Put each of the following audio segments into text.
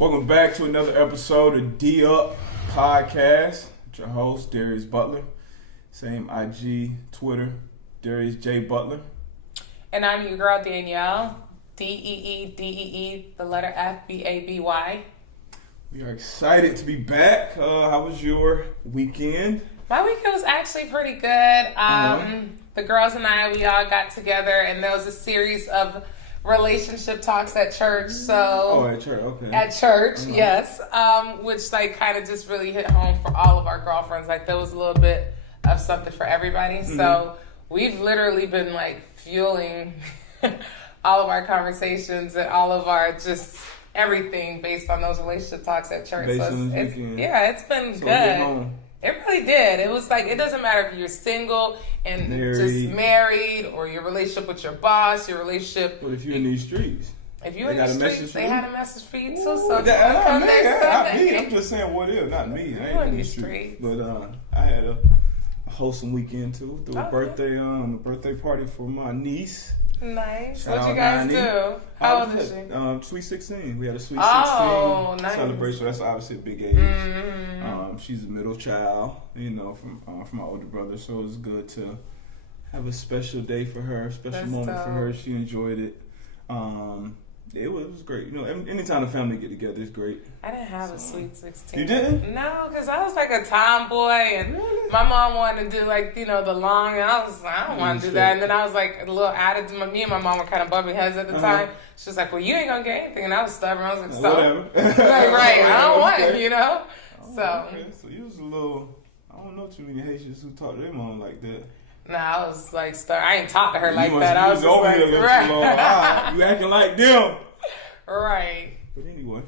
Welcome back to another episode of D Up Podcast with your host, Darius Butler. Same IG, Twitter, Darius J. Butler. And I'm your girl, Danielle, D-E-E-D-E-E, the letter F-B-A-B-Y. We are excited to be back. How was your weekend? My weekend was actually pretty good. The girls and I, we all got together, and there was a series of relationship talks at church. At church, okay. At church, yes. Which kind of just really hit home for all of our girlfriends. There was a little bit of something for everybody. Mm-hmm. So we've literally been fueling all of our conversations and all of our just everything based on those relationship talks at church. It's been good. It really did. It was it doesn't matter if you're single and just married, or your relationship with your boss, your relationship. But if you're in these streets, they had a message for you too. So I'm just saying what is, not me. I ain't in these streets. But I had a wholesome weekend too. Threw a birthday party for my niece. Nice. What'd you guys do? How old is she? Sweet 16. We had a Sweet 16 nice. celebration. That's obviously a big age. Mm-hmm. She's a middle child, from my older brother. So it was good to have a special day for her, moment for her. She enjoyed it. It was great. Anytime the family get together is great. I didn't have a Sweet 16. You didn't? No, because I was a tomboy, and my mom wanted to do the long, and I don't want to do that. And then I was a little added to me and my mom were kind of bumping heads at the time. She was like, well, you ain't going to get anything. And I was stubborn. I was whatever. Right, I don't want it, Okay. So you was a little, I don't know too many Haitians who talk to their mom like that. No, I was I ain't talk to her like that. I was over here a little too long. You acting like them. Right. But anyway,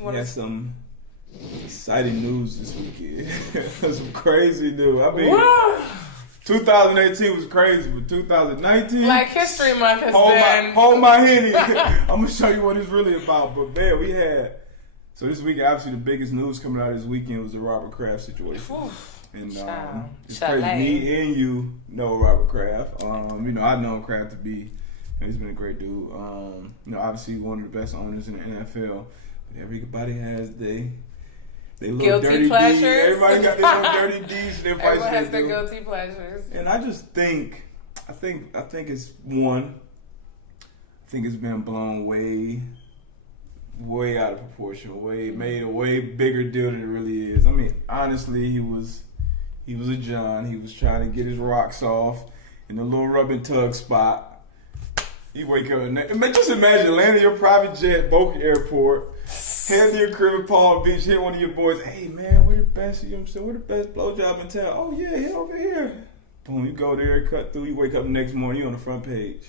we had some exciting news this weekend. Some crazy news. 2018 was crazy, but 2019... Black History Month has been... Hold my henny. I'm going to show you what it's really about. But man, we had... So this weekend, obviously the biggest news coming out this weekend was the Robert Kraft situation. And it's crazy. Me and you know Robert Kraft. I've known Kraft to be... He's been a great dude. Obviously one of the best owners in the NFL. But everybody has their little guilty dirty pleasures. Deeds. Everybody got their little dirty deeds. Everyone has their guilty pleasures. And I just think, I think it's one. I think it's been blown way out of proportion. Made a way bigger deal than it really is. I mean, honestly, he was a John. He was trying to get his rocks off in the little rub and tug spot. He wake up and just imagine landing your private jet, Boca Airport, head to your crib in Palm Beach, hit one of your boys. Hey man, we're the best. We're the best blowjob in town. Oh yeah, hit over here. Boom, you go there, cut through. You wake up the next morning, you on the front page.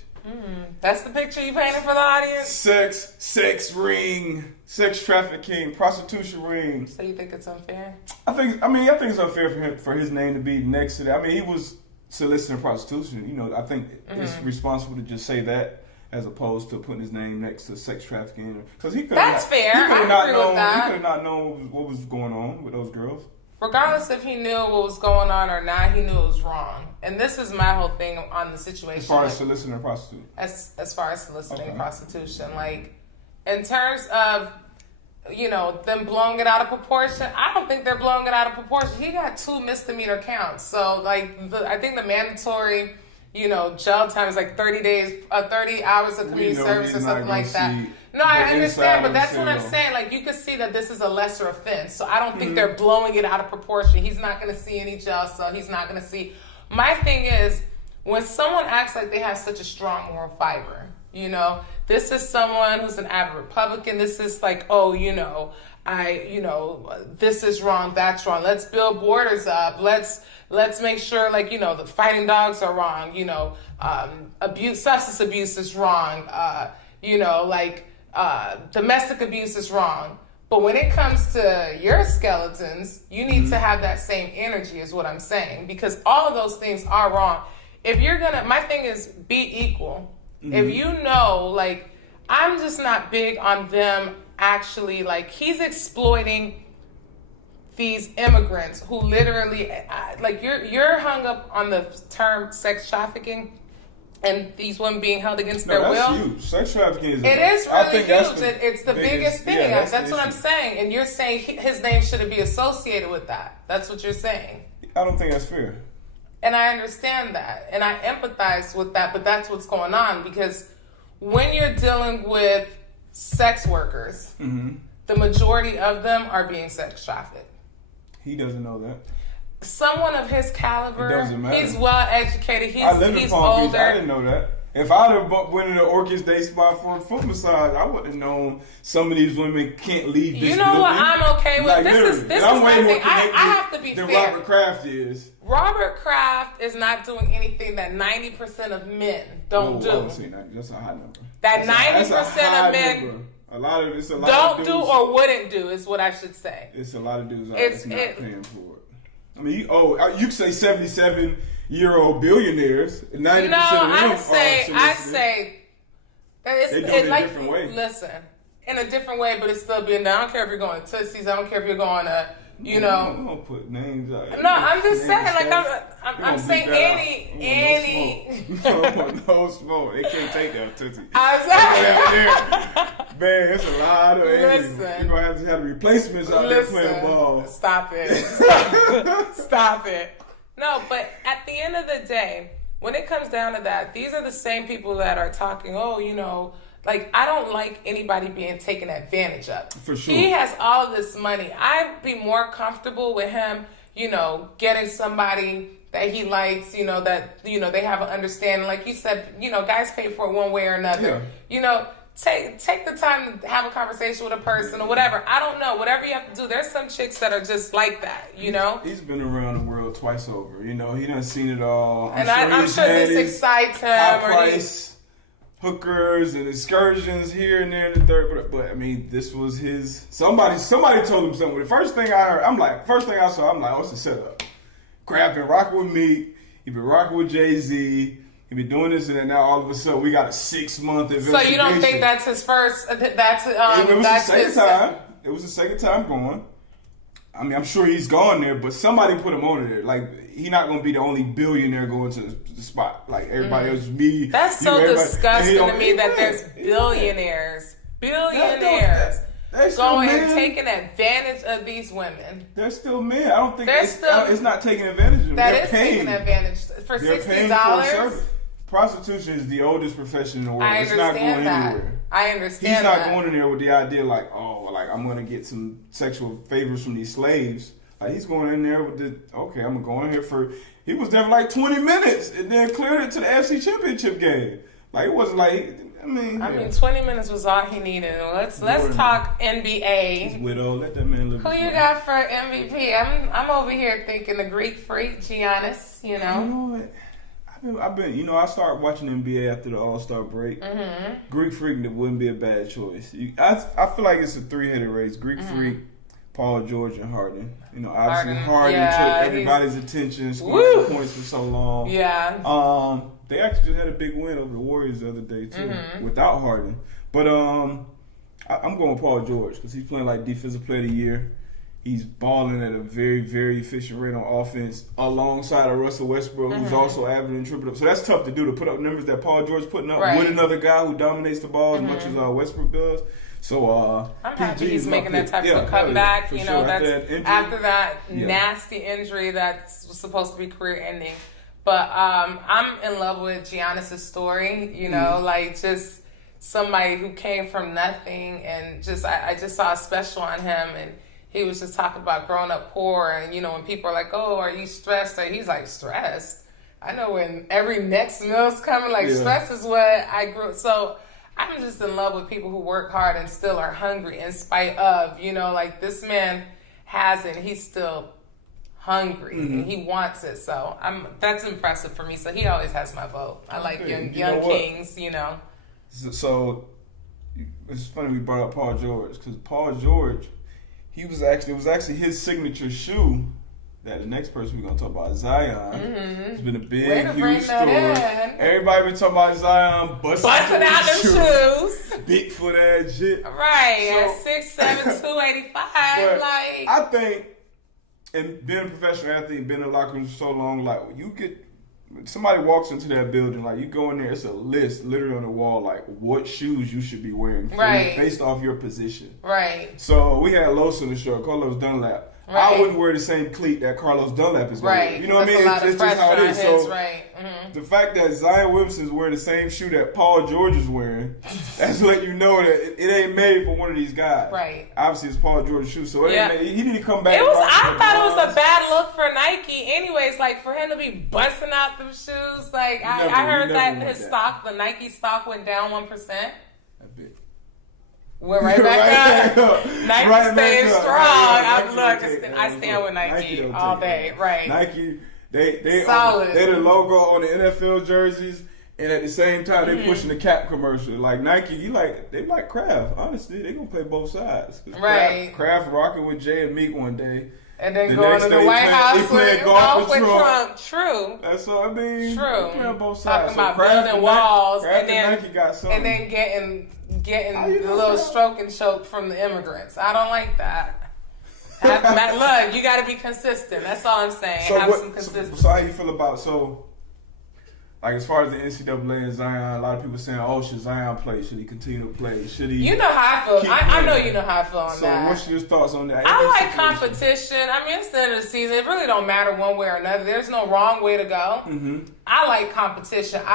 That's the picture you painted for the audience. Sex ring, sex trafficking, prostitution ring. So you think it's unfair? I think it's unfair for his name to be next to that. I mean, he was soliciting prostitution. I think it's responsible to just say that as opposed to putting his name next to sex trafficking. Because that's fair. I agree with that. He could have not known what was going on with those girls. Regardless if he knew what was going on or not, he knew it was wrong. And this is my whole thing on the situation. As far as soliciting a prostitute. As far as soliciting prostitution. In terms of, them blowing it out of proportion, I don't think they're blowing it out of proportion. He got 2 misdemeanor counts. So, I think the mandatory, jail time is 30 days, 30 hours of community service or something like that. No, I understand, but that's what I'm saying. You can see that this is a lesser offense. So I don't think they're blowing it out of proportion. He's not going to see any jail cell. He's not going to see. My thing is, when someone acts like they have such a strong moral fiber, this is someone who's an avid Republican. This is this is wrong, that's wrong. Let's build borders up. Let's make sure, like, the fighting dogs are wrong. Substance abuse is wrong. Domestic abuse is wrong. But when it comes to your skeletons, you need to have that same energy, is what I'm saying, because all of those things are wrong. If you're my thing is be equal. If like, I'm just not big on them actually, like, he's exploiting these immigrants who literally, like, you're hung up on the term sex trafficking and these women being held against their will. Huge. Sex trafficking is really huge. It's the biggest thing. Yeah, that's what I'm saying. And you're saying his name shouldn't be associated with that. That's what you're saying. I don't think that's fair. And I understand that. And I empathize with that. But that's what's going on. Because when you're dealing with sex workers, the majority of them are being sex trafficked. He doesn't know that. Someone of his caliber, it doesn't matter. He's well educated. He's older. I didn't know that. If I'd have went to the Orchids Day spot for a foot massage, I would have known some of these women can't leave this building. You know what I'm okay with? Like, this is my thing. I have to be fair. Robert Kraft is. Robert Kraft is not doing anything that 90% of men don't do. I would say 90. That's a high number. That 90% of men number. A lot of it's a lot don't of dudes, do or wouldn't do is what I should say. It's a lot of dudes that's not paying for it. I mean, you could say 77-year-old billionaires. 90% of them I say they do it in a different way. Listen, in a different way, but it's still being done. I don't care if you're going to Tootsie's. I don't care if you're going to, We don't put names out. No, I'm just saying, like, I'm saying any. No smoke. They can't take that Tootsie. Man, it's a lot of Asians. You're going to have replacements out there playing ball. Stop it. Stop it. No, but at the end of the day, when it comes down to that, these are the same people that are talking, like, I don't like anybody being taken advantage of. For sure. He has all of this money. I'd be more comfortable with him, getting somebody that he likes, that, they have an understanding. Like you said, guys pay for it one way or another. Yeah. Take the time to have a conversation with a person or whatever. I don't know. Whatever you have to do. There's some chicks that are just like that, He's been around the world twice over. He done seen it all. I'm sure this excites him. High price hookers and excursions here and there in the third. But I mean, this was his. Somebody told him something. The first thing I heard, I saw, oh, it's a setup. Kraft been rocking with me. He been rocking with Jay-Z. He been doing this, and then now all of a sudden we got a 6-month investigation. So you don't think that's his first? It was the second time. It was the second time going. I mean, I'm sure he's gone there, but somebody put him on there. Like, he's not going to be the only billionaire going to the spot. Like, everybody else, me. That's so disgusting to me that there's billionaires. Billionaires. Going and taking advantage of these women. They're still men. I don't think it's not taking advantage of them. They're taking advantage for $60. Prostitution is the oldest profession in the world. It's not going anywhere. I understand He's not going in there with the idea like, I'm going to get some sexual favors from these slaves. Like, he's going in there with I'm going to go in here he was there for like 20 minutes and then cleared it to the FC Championship game. Like, it wasn't like, I mean, 20 minutes was all he needed. Let's talk NBA. His widow, let that man live. Who you got for MVP? I'm over here thinking the Greek freak, Giannis, You know what? I've been, I started watching NBA after the All-Star break. Mm-hmm. Greek Freak wouldn't be a bad choice. I feel like it's a three-headed race. Greek Freak, Paul George, and Harden. Obviously Harden took everybody's attention, scored points for so long. Yeah. They actually just had a big win over the Warriors the other day too, without Harden. But I'm going with Paul George because he's playing like Defensive Player of the Year. He's balling at a very, very efficient rate on offense alongside of Russell Westbrook, who's also averaging triple up. So that's tough to do, to put up numbers that Paul George putting up with another guy who dominates the ball as much as Westbrook does. So I'm happy he's making that type of comeback. That's after that nasty injury that was supposed to be career ending. But I'm in love with Giannis' story. Like just somebody who came from nothing, and I just saw a special on him, and he was just talking about growing up poor, and when people are like, "Oh, are you stressed?" He's like, "Stressed? I know when every next meal's coming. Like stress is what I grew." So I'm just in love with people who work hard and still are hungry in spite of, like this man hasn't. He's still hungry and he wants it. So that's impressive for me. So he always has my vote. I like young kings, So it's funny we brought up Paul George because Paul George, it was actually his signature shoe. That the next person we're gonna talk about, Zion. It's been a big, huge story. Everybody been talking about Zion busting out them shoes. Bigfoot ass shit. Right, at 6'7", 285. I think, and being a professional athlete, being in the locker room for so long, like somebody walks into that building, like you go in there, it's a list literally on the wall, like what shoes you should be wearing, based off your position. Right. So we had Los in the show, Carlos Dunlap. Right. I wouldn't wear the same cleat that Carlos Dunlap is wearing. You know what I mean? It's just how it is. So the fact that Zion Williamson is wearing the same shoe that Paul George is wearing, that's letting you know that it ain't made for one of these guys. Right. Obviously, it's Paul George's shoe, so he need to come back. I thought it was a bad look for Nike. Anyways, like for him to be busting out them shoes, like I heard that his stock, the Nike stock, went down 1%. That bit. We're right back up. Nike staying strong. I stand with Nike all day. Right. Nike, they solid. They the logo on the NFL jerseys, and at the same time they pushing the cap commercial. Like Nike, they like Kraft. Honestly, they gonna play both sides. Right. Kraft rocking with Jay and Meek one day. And then going to the White House with golf with Trump. True. That's what I mean. True. Playing both sides. Talking about building walls and then Nike got something. And then getting the little stroke and choke from the immigrants. I don't like that. Look, you got to be consistent. That's all I'm saying. Have some consistency. So how you feel about like as far as the NCAA and Zion, a lot of people saying, should Zion play? Should he continue to play? Should he? You know how I feel. I know you know how I feel on that. So what's your thoughts on that? I like competition. I mean, it's the end of the season. It really don't matter one way or another. There's no wrong way to go. Mm-hmm. I like competition. If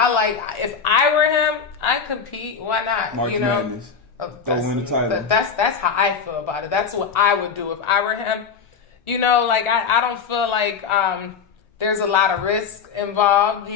I were him, I'd compete. Why not? March Madness. Go win the title. That's how I feel about it. That's what I would do if I were him. I don't feel like there's a lot of risk involved,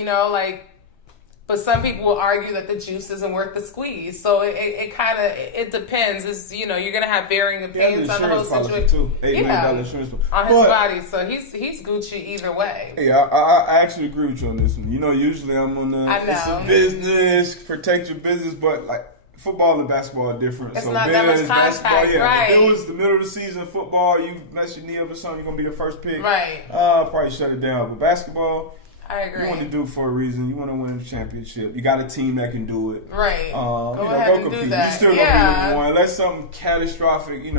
but some people will argue that the juice isn't worth the squeeze. So it depends. It's, you're going to have varying opinions on the whole situation. $8 million insurance policy. On his body. So he's Gucci either way. Yeah, I actually agree with you on this one. Usually I'm on it's a business, protect your business, but like football and basketball are different. It's not that much contact, right? If it was the middle of the season football, you mess your knee up or something, you're going to be the first pick. Right. Probably shut it down. But basketball, I agree. You want to do it for a reason. You want to win a championship. You got a team that can do it. Right. Go ahead and compete. Do that. You still going to be number one. Unless something catastrophic,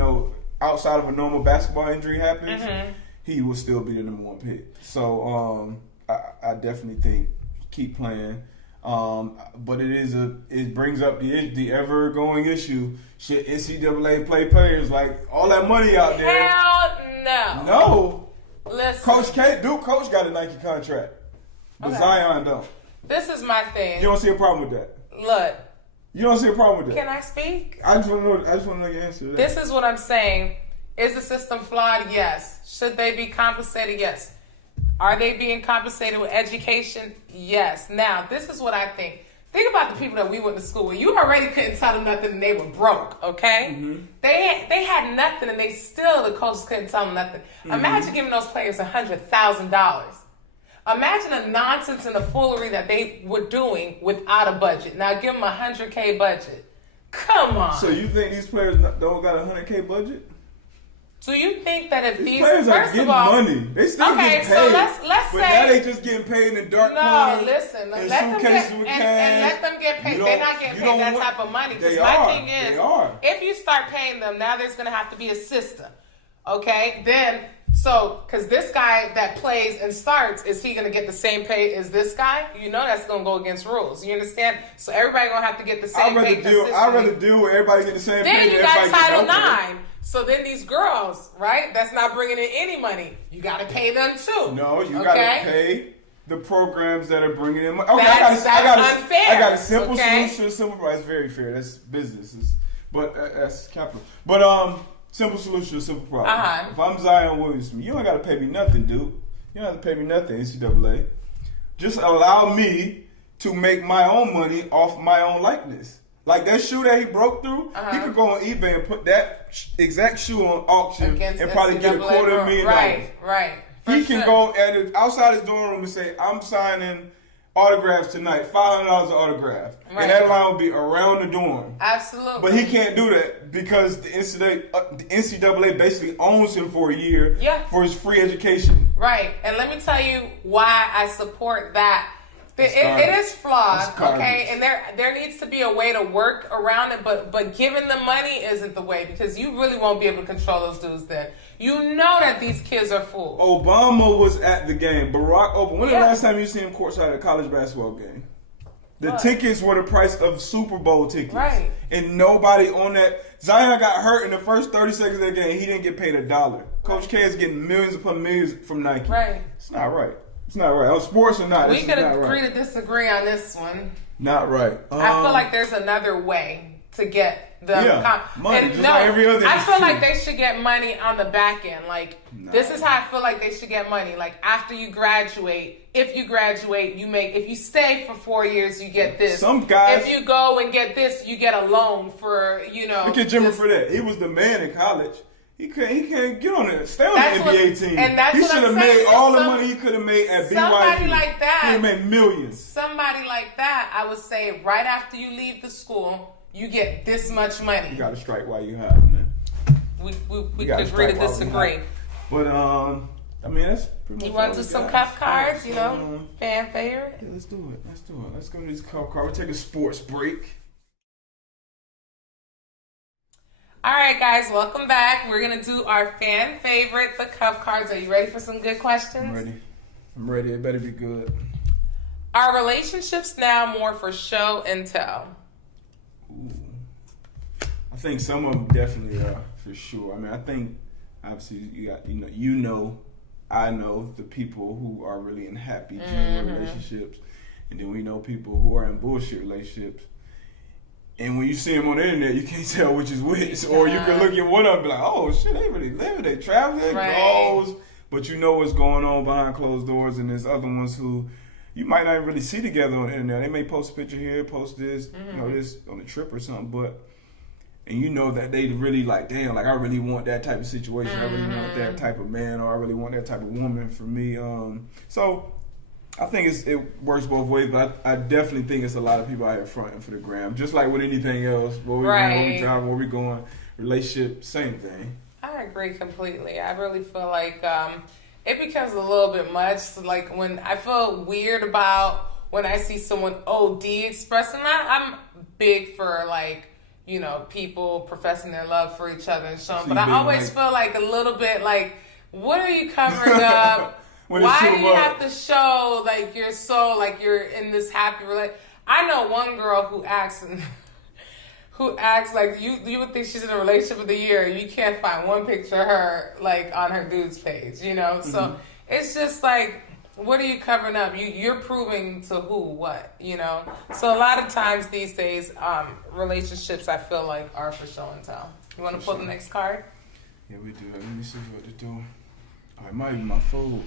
outside of a normal basketball injury happens, he will still be the number one pick. So I definitely think keep playing. But it brings up the ever going issue. Should NCAA play players like all that money out there? Hell no. No. Listen. Coach got a Nike contract. But Zion don't. This is my thing. You don't see a problem with that? Look. You don't see a problem with that? Can I speak? I just want to know your answer to that. This is what I'm saying. Is the system flawed? Yes. Should they be compensated? Yes. Are they being compensated with education? Yes. Now, this is what I think. Think about the people that we went to school with. You already couldn't tell them nothing and they were broke, okay? Mm-hmm. They had nothing and the coaches couldn't tell them nothing. Mm-hmm. Imagine giving those players $100,000. Imagine the nonsense and the foolery that they were doing without a budget. Now give them a $100K budget. Come on. So you think these players don't got a $100K budget? Do you think that if these players are getting money, they still getting paid? So let's say now they just getting paid in the dark corners. No, listen. Let them get paid. They're not getting paid that type of money. Because my thing is, if you start paying them, now there's going to have to be a system. Okay? Then, because this guy that plays and starts, is he going to get the same pay as this guy? That's going to go against rules. You understand? So everybody going to have to get the same pay consistently. I'd rather deal with everybody getting the same pay. Then you got Title IX. So then these girls, right, that's not bringing in any money, you got to pay them too. No, you got to pay the programs that are bringing in money. Okay, that's unfair. I got a simple solution. It's very fair. That's business. But that's capital. But simple solution, simple problem. Uh-huh. If I'm Zion Williamson, you don't got to pay me nothing, dude. You don't have to pay me nothing, NCAA. Just allow me to make my own money off my own likeness. Like that shoe that he broke through, he could go on eBay and put that exact shoe on auction against and probably get $250,000. Right. He can go outside his dorm room and say, "I'm signing autographs tonight, $500 an autograph," and that line will be around the dorm. Absolutely. But he can't do that because the NCAA basically owns him for a year for his free education. Right, and let me tell you why I support that. It is flawed, okay, and there needs to be a way to work around it, but giving the money isn't the way, because you really won't be able to control those dudes then. You know that these kids are fools. Obama was at the game. Barack Obama. When the last time you seen him courtside at a college basketball game? The tickets were the price of Super Bowl tickets. Right. And nobody on that. Zion got hurt in the first 30 seconds of the game. He didn't get paid $1. Coach K is getting millions upon millions from Nike. Right. It's not right. It's not right. On sports or not, we could agree to disagree on this one. Not right. I feel like there's another way to get the money. Just like every other I feel like they should get money on the back end. Like this is how I feel like they should get money. Like after you graduate, if you graduate, if you stay for 4 years, you get this. Some guys. If you go and get this, you get a loan for Look at Jimmy for that. He was the man in college. He can't get on it. Stay on the NBA team. And that's he what should have made all the money he could have made at BYU. Somebody like that. He made millions. Somebody like that, I would say, right after you leave the school, you get this much money. You got to strike while you hot, man. We could agree to disagree. But I mean, that's pretty much. You want to do some cuff cards? Fan favorite. Yeah, let's do it. Let's go to this cuff card. We'll take a sports break. All right, guys, welcome back. We're going to do our fan favorite, the cuff cards. Are you ready for some good questions? I'm ready. It better be good. Are relationships now more for show and tell? Ooh. I think some of them definitely are, for sure. I mean, I think, obviously, I know the people who are really in happy, genuine relationships. And then we know people who are in bullshit relationships. And when you see them on the internet, you can't tell which is which. Or you can look at one of them and be like, oh, shit, they really live it. They travel, they goes. But you know what's going on behind closed doors. And there's other ones who you might not really see together on the internet. They may post a picture here, post this, this on a trip or something. And you know that they really like, damn, like I really want that type of situation. I really want that type of man, or I really want that type of woman for me. So I think it works both ways, but I definitely think it's a lot of people out here fronting for the gram. Just like with anything else, where we drive, where we going, relationship, same thing. I agree completely. I really feel like it becomes a little bit much. Like when I feel weird about when I see someone OD expressing that. I'm big for people professing their love for each other and showing, but I always feel like a little bit like, what are you covering up? Why do you have to show you're in this happy relationship? I know one girl who acts like you would think she's in a relationship of the year. You can't find one picture of her on her dude's page, So it's just like, what are you covering up? You're proving to who what, So a lot of times these days, relationships I feel like are for show and tell. You want to pull the next card? Yeah, we do. Let me see what to do. It might be my food.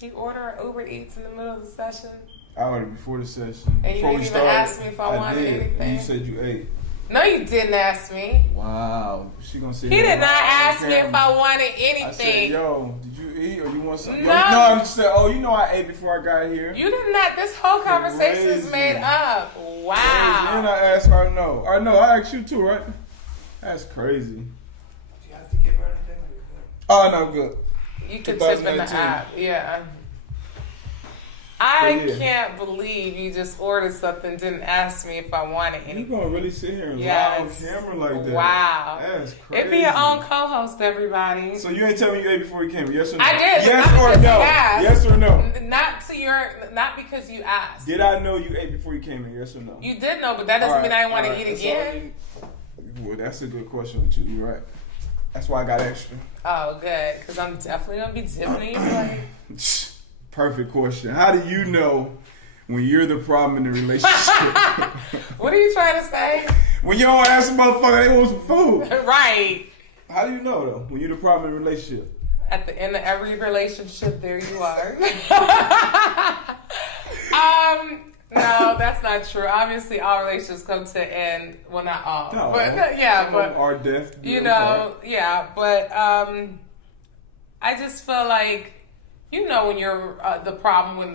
You order Uber Eats in the middle of the session? I ordered before the session. And you didn't even ask me if I wanted anything? And you said you ate. No, you didn't ask me. Wow. She gonna say he did not ask me if I wanted anything. I said, yo, did you eat or you want something? No. I said, I ate before I got here. You did not. This whole conversation is made up. Wow. And I asked her no. I asked you too, right? That's crazy. Did you have to give her anything? Oh, no, good. You could tip in the app. Yeah. I can't believe you just ordered something, didn't ask me if I wanted anything. You gonna really sit here and lie on camera like that? Wow. That's crazy. It be your own co-host, everybody. So you ain't tell me you ate before you came, yes or no? I did. Yes or no? Yes or no? Not because you asked. Did I know you ate before you came in, yes or no? You did know, but that doesn't mean I didn't want to eat again. Well, that's a good question with you. You're right. That's why I got extra. Oh, good. Because I'm definitely going to be tipping you. Perfect question. How do you know when you're the problem in the relationship? What are you trying to say? When you don't ask a motherfucker, they want some food. Right. How do you know, though, when you're the problem in the relationship? At the end of every relationship, there you are. No, that's not true. Obviously, all relationships come to an end. Well, not all, No, but yeah, some but are death. you know, yeah, but I just feel like, you know, when you're the problem when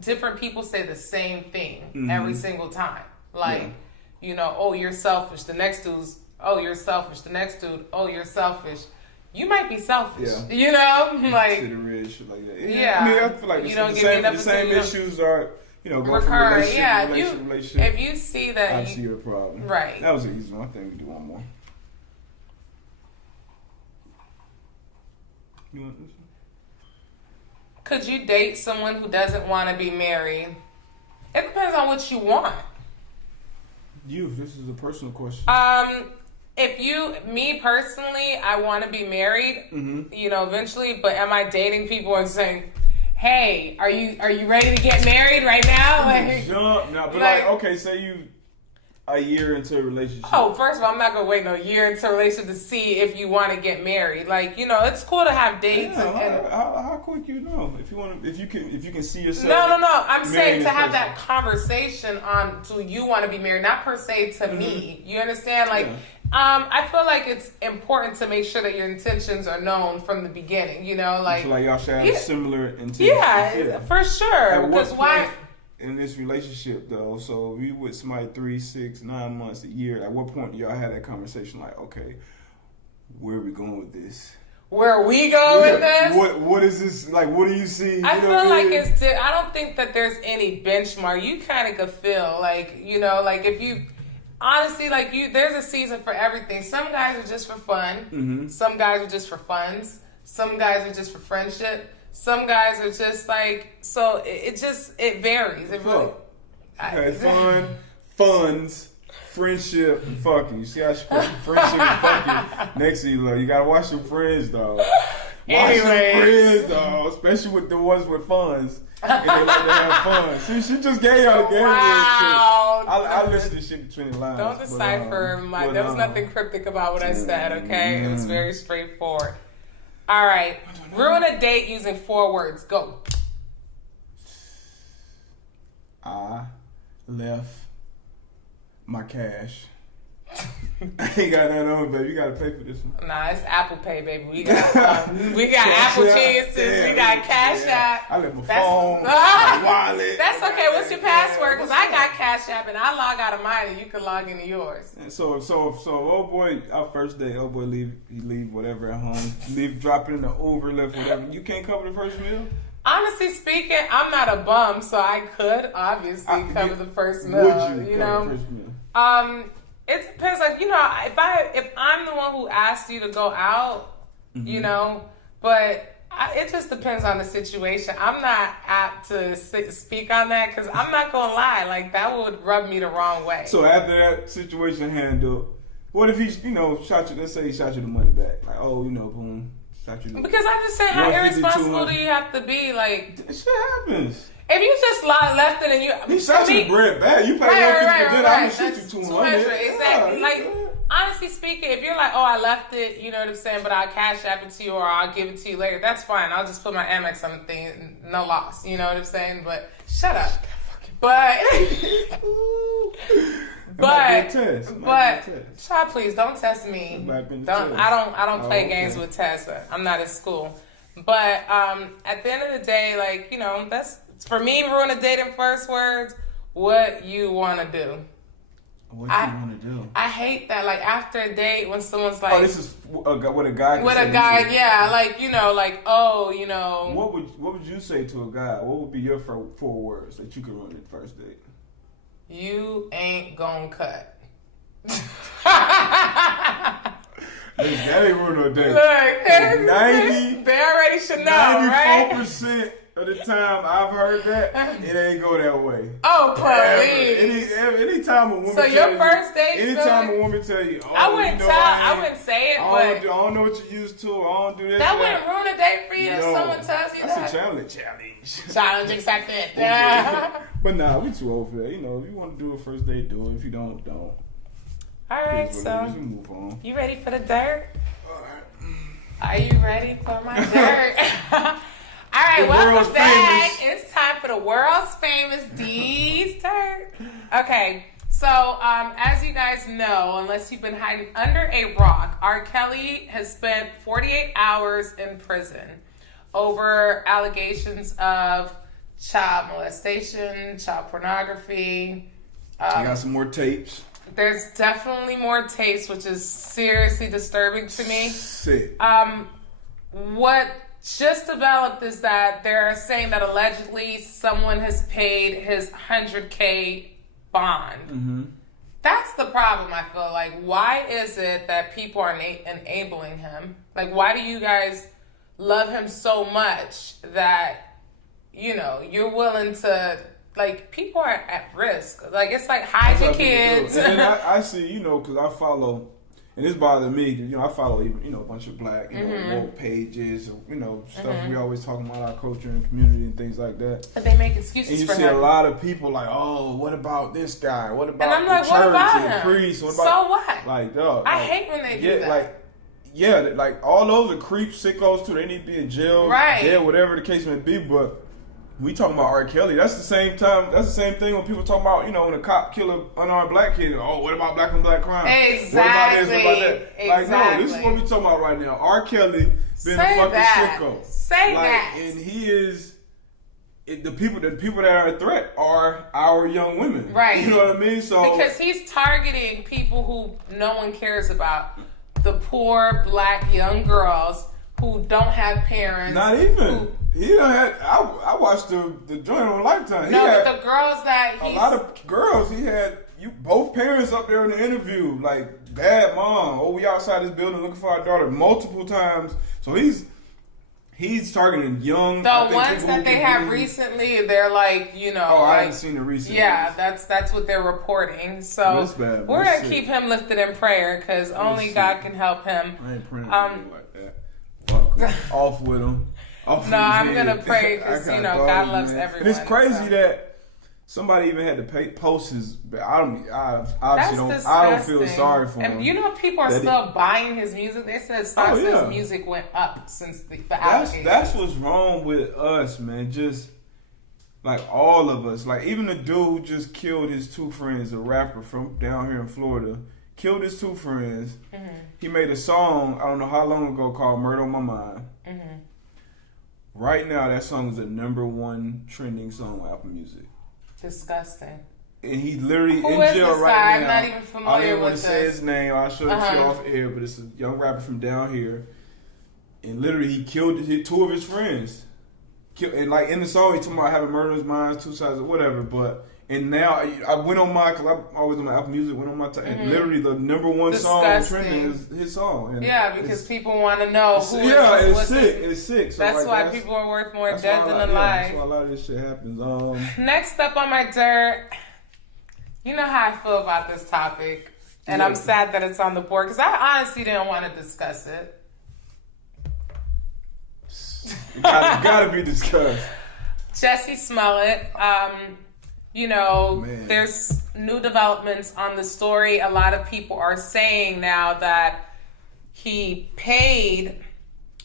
different people say the same thing every single time, like, you know, oh, you're selfish. The next dude's, oh, you're selfish. The next dude, oh, you're selfish. You might be selfish, you know, like shit like that. Yeah, I mean, I feel like the same issues are, you know, going from relationship. If you see that, I see your problem. Right. That was an easy one. I think we do one more. You want this one? Could you date someone who doesn't want to be married? It depends on what you want. This is a personal question. Me personally, I want to be married, you know, eventually, but am I dating people and saying, hey, are you ready to get married right now? Like, okay, say you a year into a relationship. Oh, first of all, I'm not gonna wait no year into a relationship to see if you want to get married. Like, you know, it's cool to have dates. Yeah, how quick you know if you can see yourself. No. I'm saying to have that conversation on, do you want to be married? Not per se to me. You understand? Like, I feel like it's important to make sure that your intentions are known from the beginning. You know, like, I feel like y'all should have similar intentions. Yeah, for sure. Because why? In this relationship, though, so if you with somebody 3, 6, 9 months, a year, at what point do y'all have that conversation? Like, okay, where are we going with this? Where are we going with this? What is this like? What do you see? I feel like I don't think that there's any benchmark. You kind of could feel like, you know, like if you honestly like there's a season for everything. Some guys are just for fun. Some guys are just for funds. Some guys are just for friendship. Some guys are just like, so it varies. It really. Okay, fun, funds, friendship, and fucking. You see how she put friendship and fucking next to you, you gotta watch your friends, dog. Watch your friends, dog. Especially with the ones with funds. And they like to have fun. See, she just gave y'all the game. Wow. I listen to shit between the lines. Don't decipher there was nothing cryptic about what I said, okay? It was very straightforward. All right. Ruin a date using 4 words. Go. I left my cash. I ain't got that on, baby. You gotta pay for this one. Nah, it's Apple Pay, baby. We got Apple chances. We got Cash App. I left my phone, my wallet. That's okay. What's your password? Because I got Cash App and I log out of mine and you can log into yours. And so old boy, our first day, old boy leave whatever at home, drop it in the Uber, left whatever. You can't cover the first meal. Honestly speaking, I'm not a bum, so I could obviously cover the first meal. Would you cover the first meal? It depends. Like, you know, if I'm the one who asked you to go out, you know, but it just depends on the situation. I'm not apt to speak on that because I'm not gonna lie. Like, that would rub me the wrong way. So after that situation handled, what if he, you know, shot you? Let's say he shot you the money back. Like, oh, you know, boom, shot you. Because I'm just saying, how irresponsible do you have to be? Like, shit happens. If you just left it and you... He shot you the bread back. You paid $150 for I'm going to shoot you $200. Exactly. Yeah, like, honestly speaking, if you're like, oh, I left it, you know what I'm saying, but I'll cash app it to you or I'll give it to you later, that's fine. I'll just put my Amex on the thing. No loss. You know what I'm saying? But shut up. But... Try, please, don't test me. I don't play games with Tessa. I'm not at school. But at the end of the day, like, you know, that's... For me, ruin a date in first words, what you want to do. What you want to do? I hate that. Like, after a date, when someone's like... Oh, this is what a guy can say. With a guy, yeah. Like, you know, like, oh, you know... What would you say to a guy? What would be your 4 words that you could ruin the first date? You ain't gonna cut. That ain't ruin no date. Look, 90... They already should know, right? 94% of the time I've heard that, it ain't go that way. Oh, please. Anytime a woman so your first date, anytime a woman tell you, oh, I wouldn't say it, but I don't know what you're used to. I don't do this. That wouldn't ruin a date for you if someone tells you that's that. That's a challenge. Challenge accepted. But nah, we too old for that. You know, if you want to do a first date, do it. If you don't. All right, so we move on. You ready for the dirt? All right. Are you ready for my dirt? All right, welcome back. It's time for the the world's famous D's turn. Okay, so as you guys know, unless you've been hiding under a rock, R. Kelly has spent 48 hours in prison over allegations of child molestation, child pornography. You got some more tapes. There's definitely more tapes, which is seriously disturbing to me. Sick. What just developed is that they're saying that allegedly someone has paid his $100K bond. Mm-hmm. That's the problem, I feel like. Why is it that people are enabling him? Like, why do you guys love him so much that, you know, you're willing to, like, people are at risk. Like, it's like, hide your kids. And I see, you know, because I follow, and this bothers me, you know, I follow, you know, a bunch of black, you know, woke pages, you know, stuff we always talking about our culture and community and things like that. But they make excuses for him. And you see a lot of people like, oh, what about this guy? What about and I'm like, the what church about and him? priests? What So about, what? like, dog. I like, hate when they do that. Like all those are creeps, sickos too. They need to be in jail, dead, whatever the case may be. But we talking about R. Kelly. That's the same time. That's the same thing when people talk about, you know, when a cop kill an unarmed black kid. Oh, what about black on black crime? Exactly. What about this? What about that? Exactly. Like, no, this is what we talking about right now. R. Kelly been a fucking sicko. Say that. And he is. The people that are a threat are our young women. Right. You know what I mean? So because he's targeting people who no one cares about. The poor black young girls who don't have parents. Not even. He done had. I watched the joint on Lifetime. But the girls that a lot of girls. He had both parents up there in the interview, like dad, mom. Oh, we outside this building looking for our daughter multiple times. So he's targeting young. The ones that they have recently, they're like, you know. Oh, like, I haven't seen the recent. Yeah, that's what they're reporting. So bad, we're gonna keep him lifted in prayer because only God can help him. I ain't praying like that. Fuck him. Off with him. I'm gonna pray because you know God loves everyone. And it's crazy that somebody even had to post his. I don't feel sorry for him. And you know, people are still buying his music. They said his music went up since the allegations. That's what's wrong with us, man. Just like all of us. Like even the dude just killed his two friends, a rapper from down here in Florida. Killed his two friends. Mm-hmm. He made a song, I don't know how long ago, called Murder on My Mind. Mm-hmm. Right now, that song is the #1 trending song on Apple Music. Disgusting. And he literally in jail right now. I'm now. not even familiar I didn't want with to say his name. I'll show the shit off air, but it's a young rapper from down here. And literally, he killed two of his friends. And like in the song, he talking about having murder in his mind, two sides or whatever. And now I went on because I'm always on my Apple Music. Went on my and literally the #1 song trending is his song. And because people want to know who. It's sick. It's sick. So that's why people are worth more dead than alive. That's why a lot of this shit happens. Next up on my dirt, you know how I feel about this topic, and I'm sad that it's on the board because I honestly didn't want to discuss it. It gotta be discussed. Jussie Smollett. You know, there's new developments on the story. A lot of people are saying now that he paid.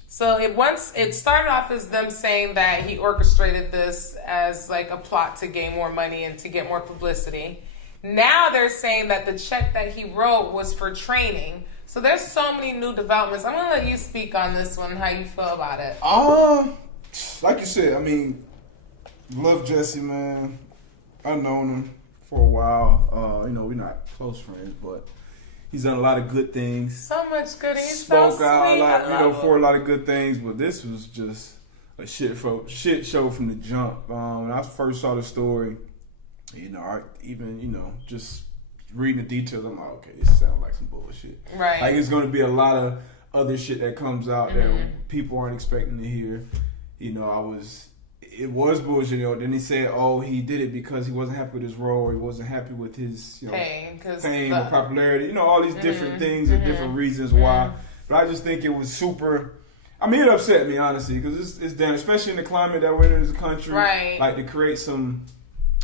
So it started off as them saying that he orchestrated this as like a plot to gain more money and to get more publicity. Now they're saying that the check that he wrote was for training. So there's so many new developments. I'm going to let you speak on this one, how you feel about it. Like you said, I mean, love Jussie, man. I've known him for a while. You know, we're not close friends, but he's done a lot of good things. So much good. He's Spoke so out sweet. a lot, for a lot of good things, but this was just a shit show from the jump. When I first saw the story, you know, I even, you know, just reading the details, I'm like, okay, this sounds like some bullshit. Right. Like it's going to be a lot of other shit that comes out that people aren't expecting to hear. You know, it was bullshit. You know, then he said, "Oh, he did it because he wasn't happy with his role, or he wasn't happy with his, you know, fame or popularity. You know, all these different things and different reasons why." But I just think it was super. I mean, it upset me honestly because it's damn, especially in the climate that we're in as a country. Right. Like to create some,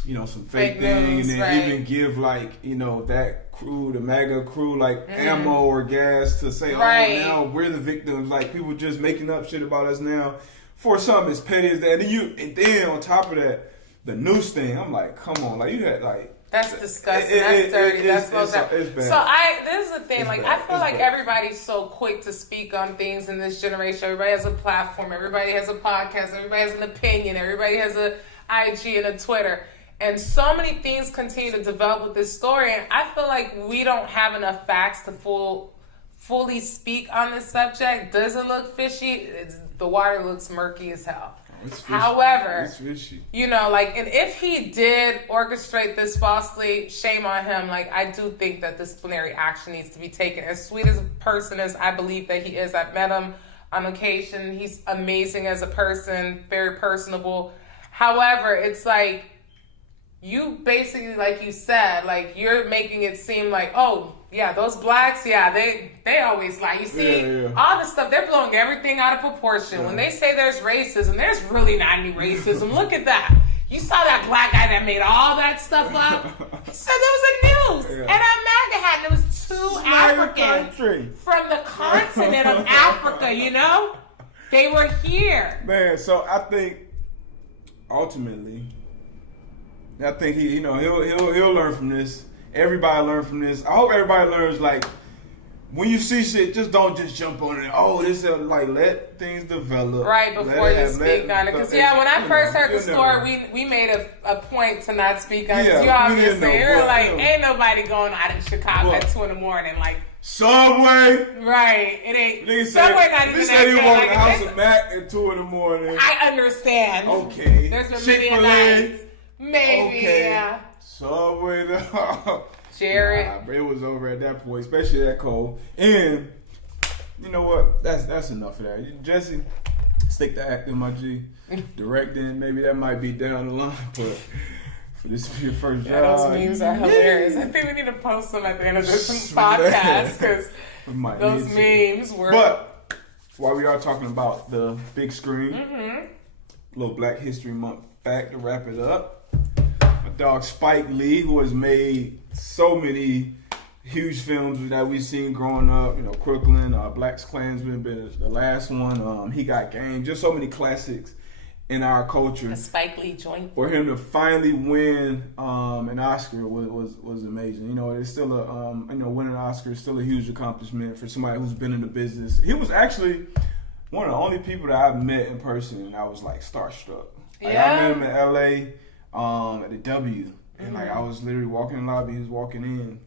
you know, some fake thing news, and then even give like, you know, that crew, the MAGA crew, like ammo or gas to say, "Oh, now we're the victims." Like people just making up shit about us now. For something as petty as that, and then on top of that, the noose thing. I'm like, come on, like you had like. That's disgusting. That's dirty. That's so bad. It's bad. So this is the thing. It's like bad. I feel like everybody's so quick to speak on things in this generation. Everybody has a platform. Everybody has a podcast. Everybody has an opinion. Everybody has a IG and a Twitter. And so many things continue to develop with this story. And I feel like we don't have enough facts to fully speak on this subject. Does it look fishy? The water looks murky as hell. However, you know, like, and if he did orchestrate this falsely, shame on him. Like, I do think that disciplinary action needs to be taken. As sweet as a person as I believe that he is, I've met him on occasion. He's amazing as a person, very personable. However, it's like, you basically, like you said, like, you're making it seem like, oh, yeah, those blacks, yeah, they always lie. You see, all this stuff, they're blowing everything out of proportion. When they say there's racism, there's really not any racism. Look at that. You saw that black guy that made all that stuff up? He said there was a news. And a MAGA hat, and it was two Africans from the continent of Africa, you know? They were here. Man, so I think, ultimately, he, you know, he'll learn from this. Everybody learn from this. I hope everybody learns, like, when you see shit, just don't just jump on it. Oh, this is like, let things develop. Right, before you speak on it. Because, when I first heard the story, we made a point to not speak on it. Because you obviously, you're like, ain't nobody going out in Chicago at 2 a.m. Like, Subway. Right. It ain't. Nigga Subway not even that good. They said he walked in the house of Mac at 2 a.m. I understand. Okay. There's a million nights. Maybe, okay. yeah. Subway, no. Jared. Nah, it was over at that point, especially that cold. And you know what? That's enough of that. Jussie, stick to acting, my G. Directing, maybe that might be down the line, but for this for your first job. Those memes are hilarious. I think we need to post them at the end of this podcast because those memes were. But while we are talking about the big screen, little Black History Month fact to wrap it up. My dog Spike Lee, who has made so many huge films that we've seen growing up, you know, Crooklyn, Black Klansman, been the last one. He Got Game, just so many classics in our culture. A Spike Lee joint. For him to finally win an Oscar was amazing. You know, it's still winning an Oscar is still a huge accomplishment for somebody who's been in the business. He was actually one of the only people that I've met in person, and I was like starstruck. Like, I met him in LA at the W, and like I was literally walking in the lobby, he was walking in.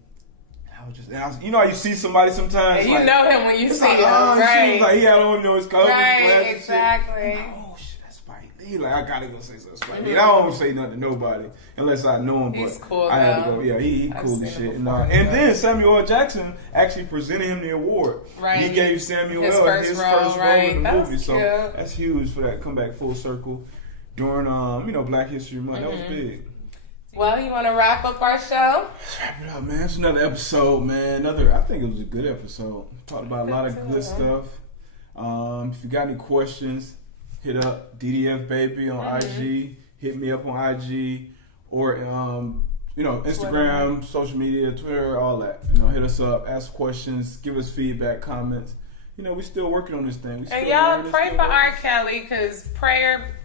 I was, you know how you see somebody sometimes? Yeah, you like, know him when you see him, right? Like he had on his colors, right? Exactly. Oh shit, that's Spike Lee. Like I gotta go say something to Spike Lee. I don't say nothing to nobody unless I know him. But he's cool. I had to go. Yeah, he cool as shit. And then Samuel L. Jackson actually presented him the award. Right. He gave Samuel his L. first role in the movie. Cute. So that's huge for that comeback full circle during Black History Month. That was big. Well, you want to wrap up our show? Let's wrap it up, man. It's another episode, man. I think it was a good episode. Talked about a lot of good stuff. If you got any questions, hit up DDF Baby on IG. Hit me up on IG or Instagram, social media, Twitter, all that. Hit us up, ask questions, give us feedback, comments. We still working on this thing. And y'all pray for R. Kelly because prayer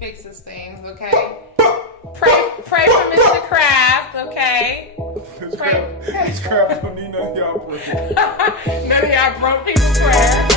fixes things. Okay. Pray for Mr. Kraft, okay? Mr. Kraft don't need none of y'all prayer. None of y'all broke people prayer.